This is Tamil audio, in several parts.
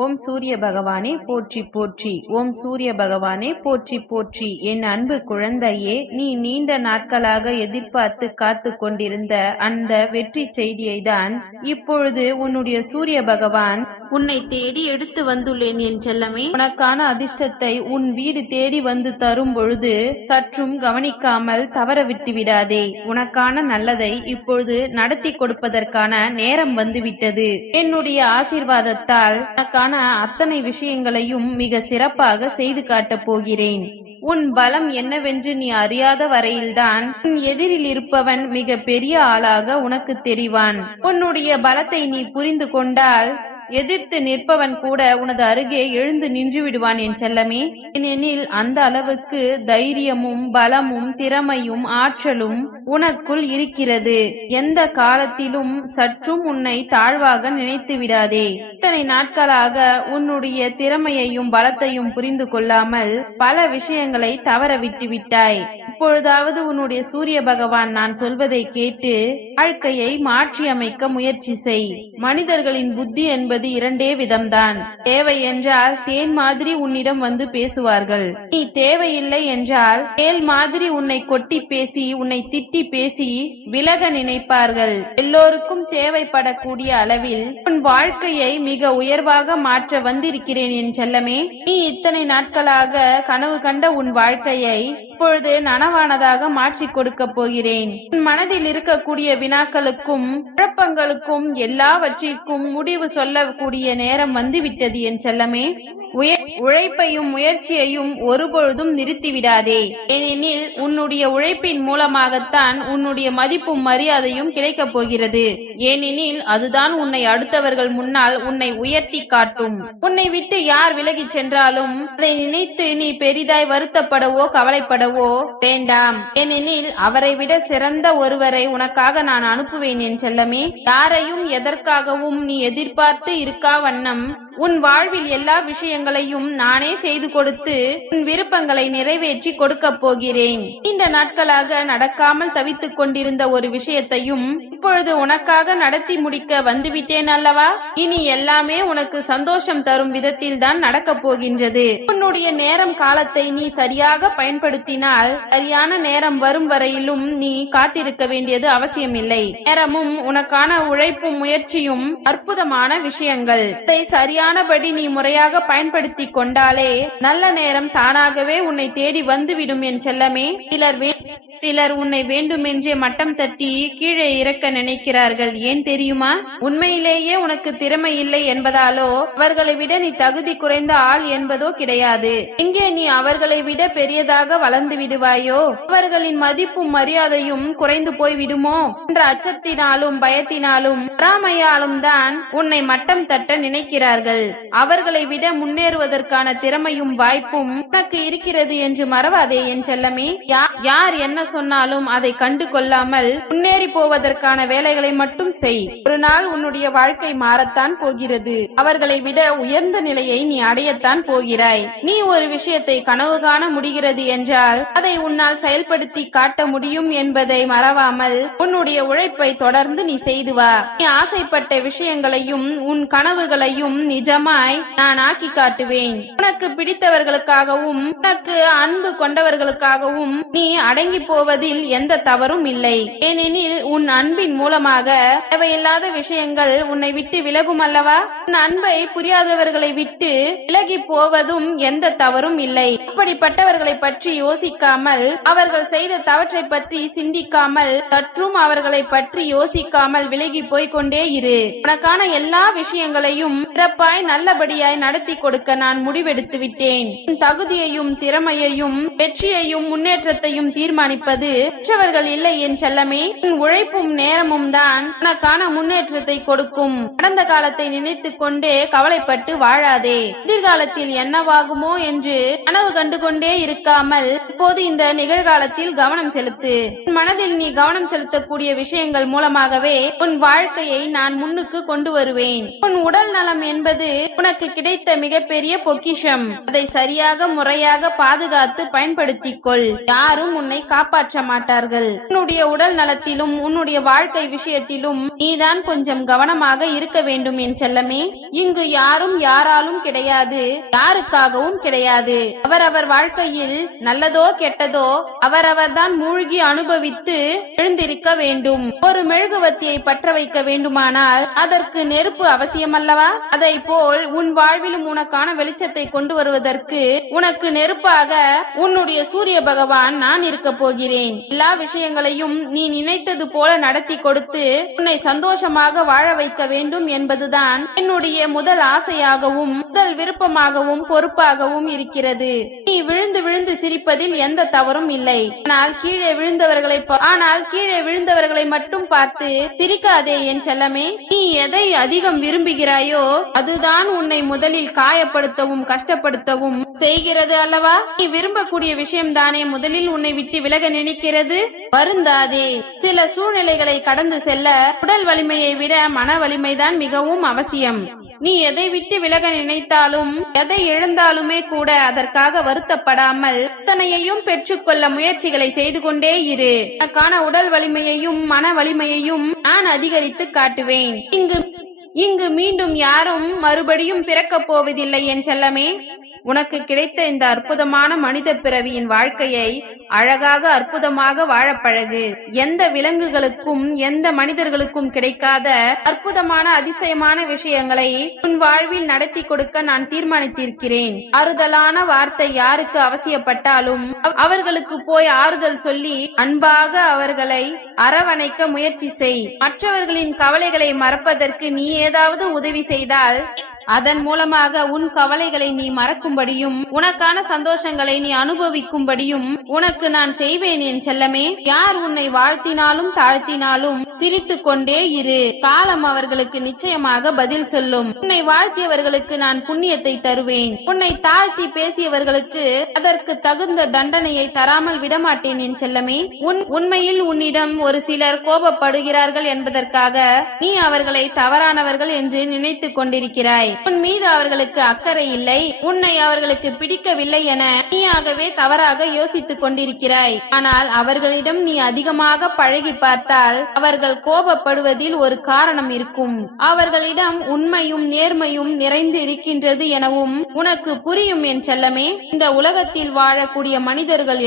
ஓம் சூரிய பகவானே போற்றி போற்றி. ஓம் சூரிய பகவானே போற்றி போற்றி. என் அன்பு குழந்தையே, நீ நீண்ட நாட்களாக எதிர்பார்த்து காத்து கொண்டிருந்த அந்த வெற்றி செய்தியை தான் இப்பொழுது உன்னுடைய சூரிய பகவான் உன்னை தேடி எடுத்து வந்துள்ளேன் என் செல்லமே. உனக்கான அதிர்ஷ்டத்தை உன் வீடு தேடி வந்து தரும் பொழுது சற்றும் கவனிக்காமல் தவற விட்டு விடாதே. உனக்கான நல்லதை இப்பொழுது நடத்தி கொடுப்பதற்கான நேரம் வந்துவிட்டது. என்னுடைய ஆசீர்வாதத்தால் உனக்கான அத்தனை விஷயங்களையும் மிக சிறப்பாக செய்து காட்டப் போகிறேன். உன் பலம் என்னவென்று நீ அறியாத வரையில்தான் உன் எதிரில் இருப்பவன் மிக பெரிய ஆளாக உனக்கு தெரிவான். உன்னுடைய பலத்தை நீ புரிந்து கொண்டால் எதிர்த்து நிற்பவன் கூட உனது அருகே எழுந்து நின்று விடுவான் என் செல்லமே. ஏனெனில் அந்த அளவுக்கு தைரியமும் பலமும் திறமையும் ஆற்றலும் உனக்குள் இருக்கிறது. எந்த காலத்திலும் சற்றும் உன்னை தாழ்வாக நினைத்து விடாதே. இத்தனை நாட்களாக உன்னுடைய திறமையையும் பலத்தையும் புரிந்து கொள்ளாமல் பல விஷயங்களை தவற விட்டு விட்டாய். இப்பொழுதாவது உன்னுடைய சூரிய பகவான் நான் சொல்வதை கேட்டு வாழ்க்கையை மாற்றி அமைக்க முயற்சி செய். மனிதர்களின் புத்தி என்பது இரண்டே விதம்தான். தேவை என்றால் தேன் மாதிரி உன்னிடம் வந்து பேசுவார்கள். நீ தேவையில்லை என்றால் தேல் மாதிரி உன்னை கொட்டி பேசி உன்னை திட்டி பேசி விலக நினைப்பார்கள். எல்லோருக்கும் தேவைப்படக்கூடிய அளவில் உன் வாழ்க்கையை மிக உயர்வாக மாற்ற வந்திருக்கிறேன் என் செல்லமே. நீ இத்தனை நாட்களாக கனவு கண்ட உன் வாழ்க்கையை இப்பொழுது நனவானதாக மாற்றி கொடுக்க போகிறேன். உன் மனதில் இருக்கக்கூடிய வினாக்களுக்கும் குழப்பங்களுக்கும் எல்லாவற்றிற்கும் முடிவு சொல்லக்கூடிய நேரம் வந்துவிட்டது என் செல்லமே. உழைப்பையும் முயற்சியையும் ஒருபொழுதும் நிறுத்திவிடாதே. ஏனெனில் உன்னுடைய உழைப்பின் மூலமாகத்தான் உன்னுடைய மதிப்பும் மரியாதையும் கிடைக்கப் போகிறது. ஏனெனில் அதுதான் உன்னை அடுத்தவர்கள் முன்னால் உன்னை உயர்த்தி காட்டும். உன்னை விட்டு யார் விலகி சென்றாலும் அதை நினைத்து நீ பெரிதாய் வருத்தப்படவோ கவலைப்படவோ வேண்டாம். ஏனெனில் அவரை விட சிறந்த ஒருவரை உனக்காக நான் அனுப்புவேன் என் செல்லமே. யாரையும் எதற்காகவும் நீ எதிர்பார்த்து இருக்கா வண்ணம் உன் வாழ்வில் எல்லா விஷயங்களையும் நானே செய்து கொடுத்து உன் விருப்பங்களை நிறைவேற்றி கொடுக்க போகிறேன். நீண்ட நாட்களாக நடக்காமல் தவித்துக் கொண்டிருந்த ஒரு விஷயத்தையும் இப்பொழுது உனக்காக நடத்தி முடிக்க வந்துவிட்டேன் அல்லவா? இனி எல்லாமே உனக்கு சந்தோஷம் தரும் விதத்தில் தான் நடக்கப் போகின்றது. உன்னுடைய நேரம் காலத்தை நீ சரியாக பயன்படுத்தினால் சரியான நேரம் வரும் வரையிலும் நீ காத்திருக்க வேண்டியது அவசியமில்லை. நேரமும் உனக்கான உழைப்பும் முயற்சியும் அற்புதமான விஷயங்கள். இதை சரியானபடி நீ முறையாக பயன்படுத்தி கொண்டாலே நல்ல நேரம் தானாகவே உன்னை தேடி வந்துவிடும் என் செல்லமே. சிலர் உன்னை வேண்டுமென்றே மட்டம் தட்டி கீழே இறக்க நினைக்கிறார்கள். ஏன் தெரியுமா? உண்மையிலேயே உனக்கு திறமை இல்லை என்பதாலோ அவர்களை விட நீ தகுதி குறைந்த ஆள் என்பதோ கிடையாது. எங்கே நீ அவர்களை விட பெரியதாக வளர்ந்து விடுவாயோ அவர்களின் மதிப்பும் மரியாதையும் குறைந்து போய் விடுமோ என்ற அச்சத்தினாலும் பயத்தினாலும் பொறாமையாலும் தான் உன்னை மட்டம் தட்ட நினைக்கிறார்கள். அவர்களை விட முன்னேறுவதற்கான திறமையும் வாய்ப்பும் உனக்கு இருக்கிறது என்று மறவாதே என் செல்லமே. யார் என்ன சொன்னாலும் அதை கண்டு கொள்ளாமல் முன்னேறி போவதற்கான வேலைகளை மட்டும் செய். ஒரு நாள் உன்னுடைய வாழ்க்கை மாறத்தான் போகிறது. அவர்களை விட உயர்ந்த நிலையை நீ அடையத்தான் போகிறாய். நீ ஒரு விஷயத்தை கனவு காண முடிகிறது என்றால் அதை உன்னால் செயல்படுத்தி காட்ட முடியும் என்பதை மறவாமல் உன்னுடைய உழைப்பை தொடர்ந்து நீ செய்து வா. நீ ஆசைப்பட்ட விஷயங்களையும் உன் கனவுகளையும் நிஜமாய் நான் ஆக்கி காட்டுவேன். உனக்கு பிடித்தவர்களுக்காகவும் உனக்கு அன்பு கொண்டவர்களுக்காகவும் நீ அடங்கி போவதில் எந்த தவறும் இல்லை. ஏனெனில் உன் அன்பின் மூலமாக தேவையில்லாத விஷயங்கள் உன்னை விட்டு விலகும் அல்லவா? உன் அன்பை புரியாதவர்களை விட்டு விலகி போவதும் எந்த தவறும் இல்லை. அப்படிப்பட்டவர்களை பற்றி யோசிக்காமல் அவர்கள் செய்த தவற்றை பற்றி சிந்திக்காமல் சற்றும் அவர்களை பற்றி யோசிக்காமல் விலகி போய்கொண்டே இரு. உனக்கான எல்லா விஷயங்களையும் சிறப்பாய் நல்லபடியாய் நடத்தி கொடுக்க நான் முடிவெடுத்து விட்டேன். உன் தகுதியையும் திறமையையும் வெற்றியையும் முன்னேற்றத்தையும் தீர்மானிப்பது மற்றவர்கள் இல்லை என் செல்லமே. உன் உழைப்பும் நேரமும் தான் உனக்கான முன்னேற்றத்தை கொடுக்கும். கடந்த காலத்தை நினைத்து கொண்டே கவலைப்பட்டு வாழாதே. எதிர்காலத்தில் என்னவாகுமோ என்று கனவு கண்டு கொண்டே இருக்காமல் இப்போது இந்த நிகழ்காலத்தில் கவனம் செலுத்து. உன் மனதில் நீ கவனம் செலுத்தக்கூடிய விஷயங்கள் மூலமாகவே உன் வாழ்க்கையை நான் முன்னுக்கு கொண்டு வருவேன். உன் உடல் நலம் என்பது என்பது உனக்கு கிடைத்த மிகப்பெரிய பொக்கிஷம். அதை சரியாக முறையாக பாதுகாத்து பயன்படுத்திக் கொள். யாரும் உன்னை காப்பாற்ற மாட்டார்கள். உன்னுடைய உடல் நலத்திலும் உன்னுடைய வாழ்க்கை விஷயத்திலும் நீதான் கொஞ்சம் கவனமாக இருக்க வேண்டும் என் செல்லமே. இங்கு யாரும் யாராலும் கிடையாது, யாருக்காகவும் கிடையாது. அவரவர் வாழ்க்கையில் நல்லதோ கெட்டதோ அவரவர்தான் மூழ்கி அனுபவித்து எழுந்திருக்க வேண்டும். ஒரு மெழுகுவத்தியை பற்ற வைக்க வேண்டுமானால் அதற்கு நெருப்பு அவசியம் அல்லவா? அதை போல் உன் வாழ்விலும் உனக்கான வெளிச்சத்தை கொண்டு வருவதற்கு உனக்கு நெருப்பாக உன்னுடைய சூரிய பகவான் நான் இருக்க போகிறேன். எல்லா விஷயங்களையும் நீ நினைத்தது போல நடத்தி கொடுத்து உன்னை சந்தோஷமாக வாழ வைக்க வேண்டும் என்பதுதான் என்னுடைய முதல் ஆசையாகவும் முதல் விருப்பமாகவும் பொறுப்பாகவும் இருக்கிறது. நீ விழுந்து விழுந்து சிரிப்பதில் எந்த தவறும் இல்லை. ஆனால் கீழே விழுந்தவர்களை மட்டும் பார்த்து சிரிக்காதே என் செல்லமே. நீ எதை அதிகம் விரும்புகிறாயோ அதுதான் உன்னை முதலில் காயப்படுத்தவும் கஷ்டப்படுத்தவும் செய்கிறது அல்லவா? நீ விரும்பக்கூடிய விஷயம் தானே முதலில் உன்னை விட்டு விலக நினைக்கிறது. வருந்தாதே. சில சூழ்நிலைகளை கடந்து செல்ல உடல் வலிமையை விட மன வலிமைதான் மிகவும் அவசியம். நீ எதை விட்டு விலக நினைத்தாலும் எதை இழந்தாலுமே கூட அதற்காக வருத்தப்படாமல் அத்தனையையும் பெற்றுக்கொள்ள முயற்சிகளை செய்து கொண்டே இரு. உனக்கான உடல் வலிமையையும் மன வலிமையையும் நான் அதிகரித்து காட்டுவேன். இங்கு மீண்டும் யாரும் மறுபடியும் பிறக்கப் போவதில்லை என் செல்லமே. உனக்கு கிடைத்த இந்த அற்புதமான மனித பிறவியின் வாழ்க்கையை அழகாக அற்புதமாக வாழப்பழகு. எந்த விலங்குகளுக்கும் எந்த மனிதர்களுக்கும் கிடைக்காத அற்புதமான அதிசயமான விஷயங்களை உன் வாழ்வில் நடத்தி கொடுக்க நான் தீர்மானித்திருக்கிறேன். ஆறுதலான வார்த்தை யாருக்கு அவசியப்பட்டாலும் அவர்களுக்கு போய் ஆறுதல் சொல்லி அன்பாக அவர்களை அரவணைக்க முயற்சி செய். மற்றவர்களின் கவலைகளை மறப்பதற்கு நீ ஏதாவது உதவி செய்தால் அதன் மூலமாக உன் கவலைகளை நீ மறக்கும்படியும் உனக்கான சந்தோஷங்களை நீ அனுபவிக்கும்படியும் உனக்கு நான் செய்வேன் என் செல்லமே. யார் உன்னை வாழ்த்தினாலும் தாழ்த்தினாலும் சிரித்து கொண்டே இரு. காலம் அவர்களுக்கு நிச்சயமாக பதில் சொல்லும். உன்னை வாழ்த்தியவர்களுக்கு நான் புண்ணியத்தை தருவேன். உன்னை தாழ்த்தி பேசியவர்களுக்கு அதற்கு தகுந்த தண்டனையை தராமல் விடமாட்டேன் என் செல்லமே. உண்மையில் உன்னிடம் ஒரு சிலர் கோபப்படுகிறார்கள் என்பதற்காக நீ அவர்களை தவறானவர்கள் என்று நினைத்துக் கொண்டிருக்கிறாய். உன் மீது அவர்களுக்கு அக்கறை இல்லை, உன்னை அவர்களுக்கு பிடிக்கவில்லை என நீயாகவே தவறாக யோசித்துக் கொண்டிருக்கிறாய். ஆனால் அவர்களிடம் நீ அதிகமாக பழகி பார்த்தால் அவர்கள் கோபப்படுவதில் ஒரு காரணம் இருக்கும். அவர்களிடம் உண்மையும் நேர்மையும் நிறைந்து இருக்கின்றது எனவும் உனக்கு புரியும் என் செல்லமே. இந்த உலகத்தில் வாழக்கூடிய மனிதர்கள்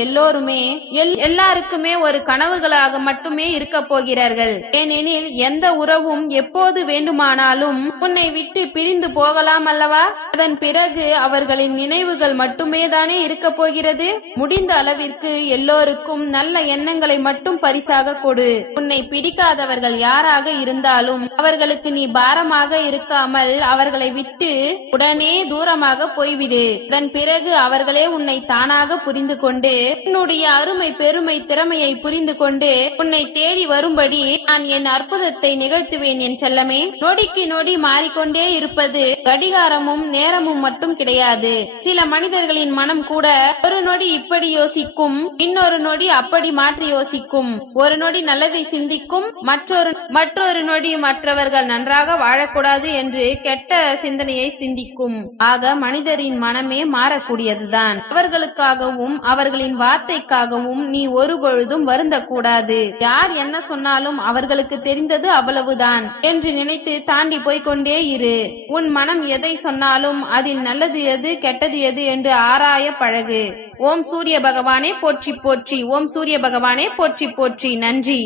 எல்லாருக்குமே ஒரு கனவுகளாக மட்டுமே இருக்க போகிறார்கள். ஏனெனில் எந்த உறவும் எப்போது வேண்டுமானாலும் உன்னை விட்டு பிரிந்து போகலாம் அல்லவா? அதன் பிறகு அவர்களின் நினைவுகள் மட்டுமே தானே இருக்க போகிறது. முடிந்த அளவிற்கு எல்லோருக்கும் நல்ல எண்ணங்களை மட்டும் பரிசாக கொடு. உன்னை பிடிக்காதவர்கள் யாராக இருந்தாலும் அவர்களுக்கு நீ பாரமாக இருக்காமல் அவர்களை விட்டு உடனே தூரமாக போய்விடு. அதன் பிறகு அவர்களே உன்னை தானாக புரிந்து கொண்டு உன்னுடைய அருமை பெருமை திறமையை புரிந்து கொண்டு உன்னை தேடி வரும்படி நான் என் அற்புதத்தை நிகழ்த்துவேன் என் செல்லமே. நொடிக்கு நொடி மாறிக்கொண்டே இருப்பது கடிகாரமும் நேரமும் மட்டும் கிடையாது. சில மனிதர்களின் மனம் கூட ஒரு நொடி இப்படி யோசிக்கும், இன்னொரு நொடி அப்படி மாற்றி யோசிக்கும். ஒரு நொடி நல்லதை சிந்திக்கும், மற்றொரு நொடி மற்றவர்கள் நன்றாக வாழக்கூடாது என்று கெட்ட சிந்தனையை சிந்திக்கும். ஆக மனிதரின் மனமே மாறக்கூடியதுதான். அவர்களுக்காகவும் அவர்களின் வார்த்தைக்காகவும் நீ ஒரு பொழுதும் வருந்தக்கூடாது. யார் என்ன சொன்னாலும் அவர்களுக்கு தெரிந்தது அவ்வளவுதான் என்று நினைத்து தாண்டி போய்கொண்டே இரு. உன் மனம் எதை சொன்னாலும் அதில் நல்லது எது கெட்டது எது என்று ஆராய பழகு. ஓம் சூரிய பகவானே போற்றி போற்றி. ஓம் சூரிய பகவானே போற்றி போற்றி. நன்றி.